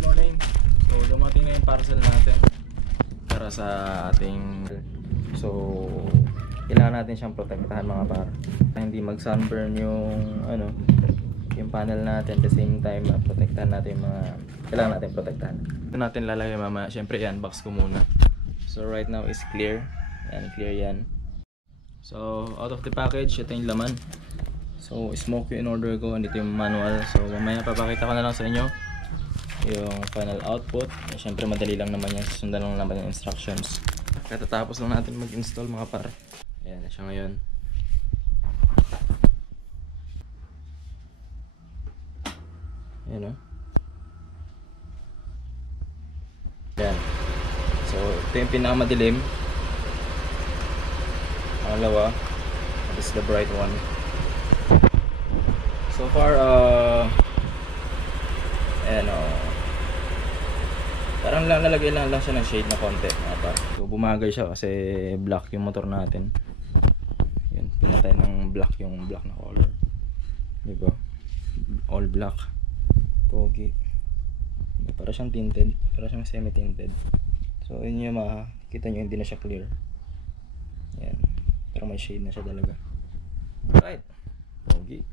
good morning. So dumating na yung parcel natin para sa ating, so kailangan natin siyang protektahan mga par, hindi mag sunburn yung yung panel natin. At the same time protektahan natin yung mga kailangan natin protektahan. Ito natin lalagay mamaya. Syempre i-unbox ko muna. So right now is clear. Clear yan. So out of the package, ito yung laman. So smoke in order ko, andito yung manual. So mamaya papakita ko na lang sa inyo yung final output. Siyempre madali lang naman yan, sundan lang naman yung instructions. Katatapos lang natin mag-install mga par. Ayan na siya ngayon. Ayan o. Ayan. So ito yung pinakamadilim. Pangalawa, this is the bright one. So far ayan o, parang lalagay lang siya ng shade na konti. So bumagay siya kasi black yung motor natin. Yan, pinatay ng black yung black na color, diba? All black, pogi. Para siyang tinted, para siyang semi tinted. So yun yung makikita nyo, hindi na siya clear. Yan, pero may shade na siya talaga. Right, pogi.